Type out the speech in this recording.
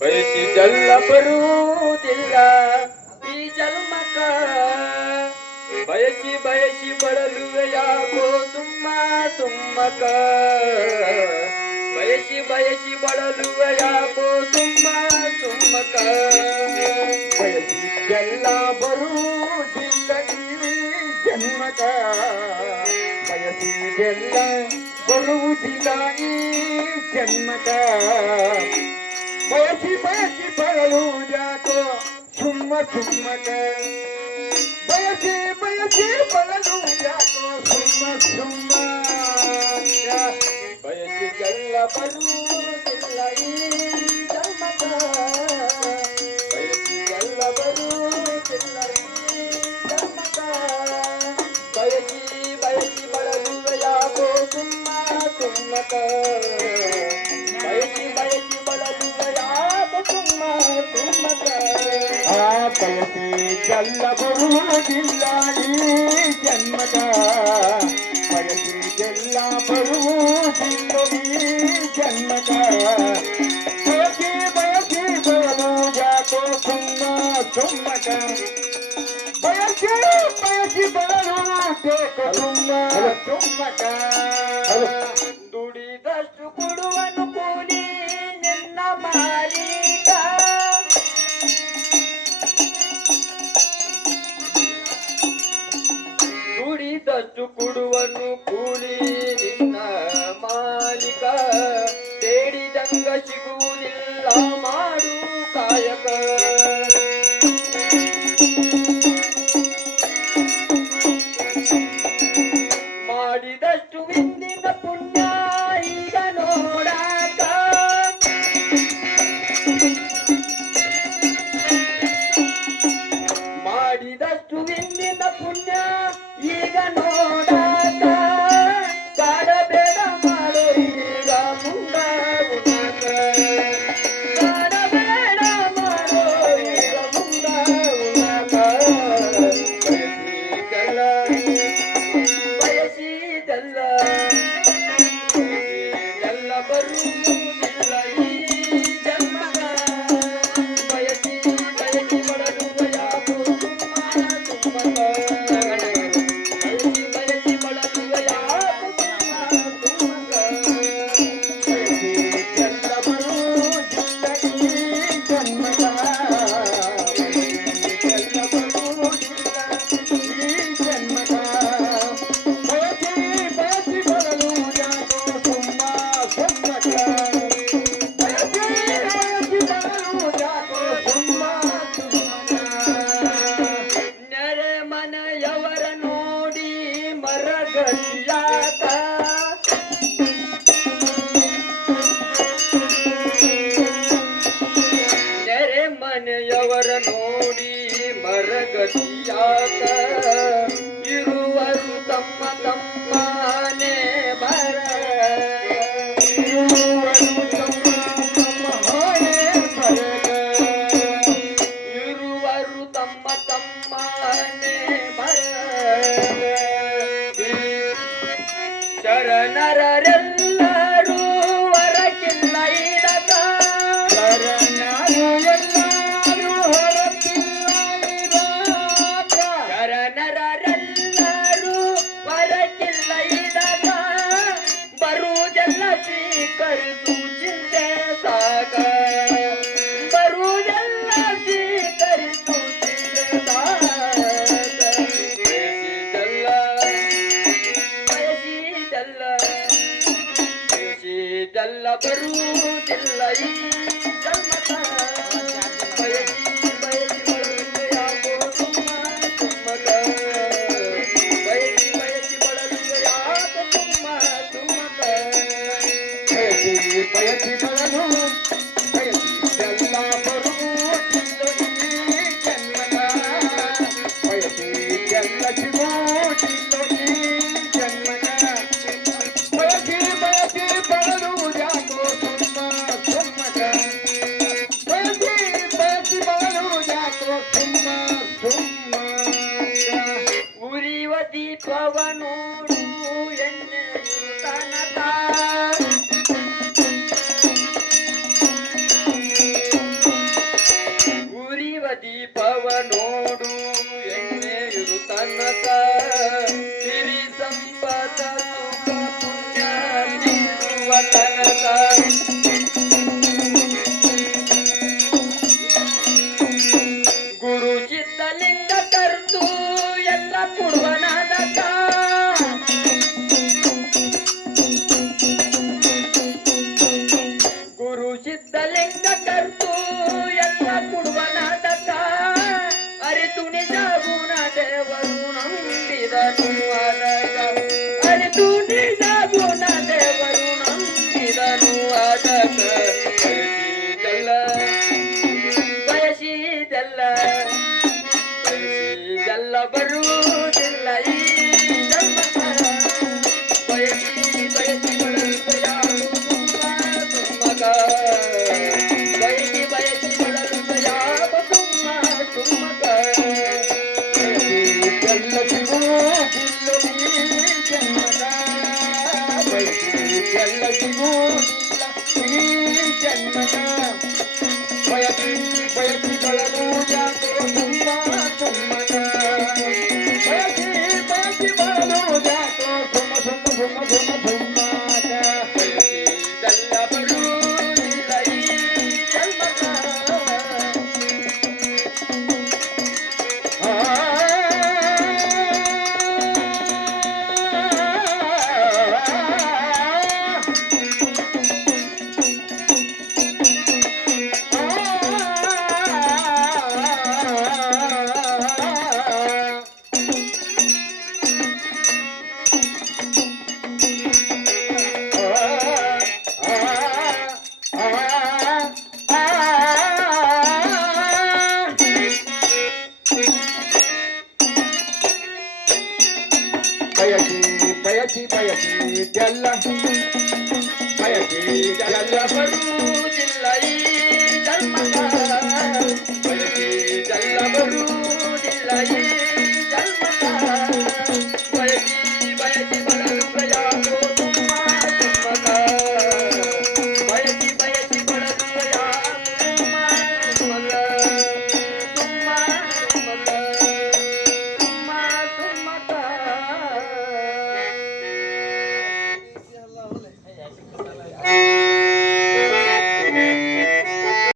ಬಯಸಿದೆಲ್ಲ ಬರುವುದಿಲ್ಲ ಈ ಜನ್ಮಕ ಬಯಸಿ ಬಯಸಿ ಬಳಲುವೆ ಯಾಕೋ ಸುಮ್ಮ ಸುಮ್ಮಕ ಬಯಸಿ ಬಯಸಿ ಬಳಲುವೆ ಯಾಕೋ ಸುಮ್ಮ ಸುಮ್ಮಕ ಬಯಸಿದ್ದೆಲ್ಲ ಬರುವುದಿಲ್ಲ ಈ ಜನ್ಮಕ ಬಯಸಿದೆಲ್ಲ ಬರುವುದಿಲ್ಲ ಈ ಜನ್ಮಕ ಬಯಸಿ ಬಯಸಿ ಬರಲು ಯಾಕೋ ಸುಮ್ಮ ಸುಮ್ಮಕ ಬಯಸಿ ಬಯಸಿ ಬರಲು ಯಾಕೋ ಸುಮ್ಮ ಸುಮ್ಮಕ ಬಯಸಿದೆಲ್ಲ ಬರುವುದಿಲ್ಲ ಈ ಜನ್ಮಕ ಬಯಸಿದೆಲ್ಲ ಬರುವುದಿಲ್ಲ ಈ ಜನ್ಮಕ ಬಯಸಿ ಬಯಸಿ ಬಳಲುವೆ ಯಾಕೋ ಸುಮ್ಮ ಸುಮ್ಮಕ ಬಯಸಿ ಬಯಸಿ ಬಳಲುವೆ ಯಾಕೋ ಸುಮ್ಮ ಸುಮ್ಮಕ ಬಯಸಿದ್ದೆಲ್ಲ ಬರುವುದಿಲ್ಲ ಈ ಜನ್ಮಕ ಬಯಸಿದ್ದೆಲ್ಲ ಬರುವುದಿಲ್ಲ ಈ ಜನ್ಮಕ ಬಯಸಿ ಬಯಸಿ ಬರಲು ಯಾಕೋ ಸುಮ್ಮ ಸುಮ್ಮಕ ಬಯಸಿ ಬಯಸಿ ಬರಲು ಬೇಕೋ ಸುಮ್ಮ ಸುಮ್ಮಕ ದುಡಿದಷ್ಟು ಕೊಡುವನು ಕೂಲಿ ನಿನ್ನ ಮಾಲೀಕ ದುಡಿದಷ್ಟು ಕೊಡುವನು ಕೂಲಿ ನಿನ್ನ ಮಾಲೀಕ ಬೇಡಿದಂಗ ಸಿಗುವುದಿಲ್ಲ ಮಾಡು ಕಾಯಕ ಮಾಡಿದಷ್ಟು ಹಿಂದಿನ ಪುಣ್ಯ ಈಗ ನೋಡಾಕ ಮಾಡಿದಷ್ಟು ಹಿಂದಿನ ಪುಣ್ಯ ಈಗ ನೋಡಾಕ ಕಾಡಬೇಡ ಮಾಡೋ ಈಗ ಮುಂದ ಉಣಾಕ ಕಾಡಬೇಡ ಮಾಡೋ ಈಗ ಮುಂದ ಉಣಾಕ ಬಯಸಿದೆಲ್ಲ ಬಯಸಿದೆಲ್ಲ ಬರುವುದಿಲ್ಲ ಈ ಜನ್ಮಕ ಬಯಸಿ ಬಯಸಿ ಬಳಲುವ ಯಾಕೋ ಸುಮ್ಮ ಸುಮ್ಮಕ ಬಯಸಿ ಬಯಸಿ ಬಳಲುವ ಯಾಕೋ ಸುಮ್ಮ ಸುಮ್ಮಕ ಬಯಸಿದ್ದೆಲ್ಲ ಬರುವುದಿಲ್ಲ ಈ ಜನ್ಮಕ ಬಯಸಿದ್ದೆಲ್ಲ ಬರುವುದಿಲ್ಲ ಈ ಜನ್ಮಕ ಬಯಸಿ ಬಯಸಿ ಬರಲು ಯಾಕೋ ಸುಮ್ಮ ಸುಮ್ಮಕ ಬಯಸಿ ಬಯಸಿ ಬರಲು ಯಾಕೋ ಸುಮ್ಮ ಸುಮ್ಮಕ ನೆರೆ ಮನೆಯವರ ನೋಡಿ ಮರಗತಿಯಾತ ನೆರೆ ಮನೆಯವರ ನೋಡಿ ಮರಗತಿಯಾತ ಇರುವರು ತಮ್ಮ ತಮ್ಮನೆ ಬರ ಇರುವರು ತಮ್ಮ ತಮ್ಮ ಹಾಳೆ ಬರಗ ಇರುವರು ತಮ್ಮ ತಮ್ಮನೆ ಬರ ಶರಣರೆಲ್ಲರೂ ಹೊರಗಿಲ್ಲ ಇಡದ ಶರಣರು ಎಲ್ಲರೂ ಹೊರತಿಲ್ಲ ಇರಾಕ. ಶರಣರೆಲ್ಲರೂ ಹೊರಗಿಲ್ಲ ಇಡದ ಬರುವುದೆಲ್ಲ ಸ್ವೀಕರಿಸು ಚಿಂತೆ ಸಾಕ ಬರುವುದೆಲ್ಲ ಸ್ವೀಕರಿಸು ಚಿಂತೆ ಸಾಕ ಬಯಸಿದೆಲ್ಲ ಬಯಸಿದೆಲ್ಲ ಬರುವುದಿಲ್ಲ ಈ ಜನ್ಮಕ ಬಯಸಿ ಬಯಸಿ ಬರುವುದೇ ಯಾಕೋ ಸುಮ್ಮ ಸುಮ್ಮಕ ಬಯಸಿ ಬಯಸಿ ಬರುವುದೇ ಯಾಕೋ ಸುಮ್ಮ ಸುಮ್ಮಕ ಬಯಸಿ ಬಯಸಿ ಬರಲು ಬಯಸಿದ್ದೆಲ್ಲ ಬರುವುದಿಲ್ಲ ಈ ಜನ್ಮಕ ಬಯಸಿದ್ದೆಲ್ಲ ಸಿಗುವುದಿಲ್ಲ ಈ ಜನ್ಮಕ ಬಯಸಿ ಬಯಸಿ ಬರಲು ಯಾಕೋ ಸುಮ್ಮ ಸುಮ್ಮಕ ಬಯಸಿ ಬಯಸಿ ಬರಲು ಯಾಕೋ ಸುಮ್ಮ ಸುಮ್ಮಕ ಉರಿಯುವ ದೀಪವ ನೋಡು ಎಣ್ಣೆಯು ತನಕ ದಲಿಂಗ ಕರ್ತು ಎಲ್ಲ ಕೊಡುವ ನಾಟಕ ಅರಿತು ನಿಜ ಗುಣ ದೇವರು ನಂಬಿದನು ಆದಾಗ ಅರಿತು ನಿಜ ಗುಣ ದೇವರು ನಂಬಿದನು ಆದಾಗ ಬಯಸಿದೆಲ್ಲ ಬಯಸಿದೆಲ್ಲ ಬರುವುದಿಲ್ಲ ಈ ಜನ್ಮಕ್ಕ ಬಯಸಿ ಬಯಸಿ ಬಳಲುವ ಯಾವ ತುಮ್ಮಗ ಬಯಸಿ ಬಯಸಿ ಬಳಲುವ ಯಾವ ತುಮ್ಮಗ ಎಲ್ಲ ಸಿಗುವುದಿಲ್ಲ ಈ ಜನ್ಮದ ಎಲ್ಲ ಸಿಗುವುದಿಲ್ಲ ಈ ಜನ್ಮದ ಬಯಸಿ ಬಯಸಿ ಬಳಲು ಯಾಕೋ ತುಂಬ ತುಮ್ಮದ ಬಯಸಿ ಬಯಸಿ ಬಳಲು ಯಾಕೋ ಸುಮ್ಮ ಸುಮ್ಮ ಸುಮ್ಮ ಸುಮ್ಮ ಸುಮ್ಮದ ಬಯಸಿದೆಲ್ಲ ಬರುವುದಿಲ್ಲ ಈ ಜನ್ಮಕ್ಕ ಬಯಸಿ ಬಯಸಿ ಬಯಸಿ ಎಲ್ಲ ಬಯಸಿ ಎಲ್ಲ ಬರುವುದಿಲ್ಲ ಈ ಜನ್ಮಕ್ಕ ಬಯಸಿದೆಲ್ಲ ಬರುವುದಿಲ್ಲ ಈ ಜನ್ಮಕ್ಕ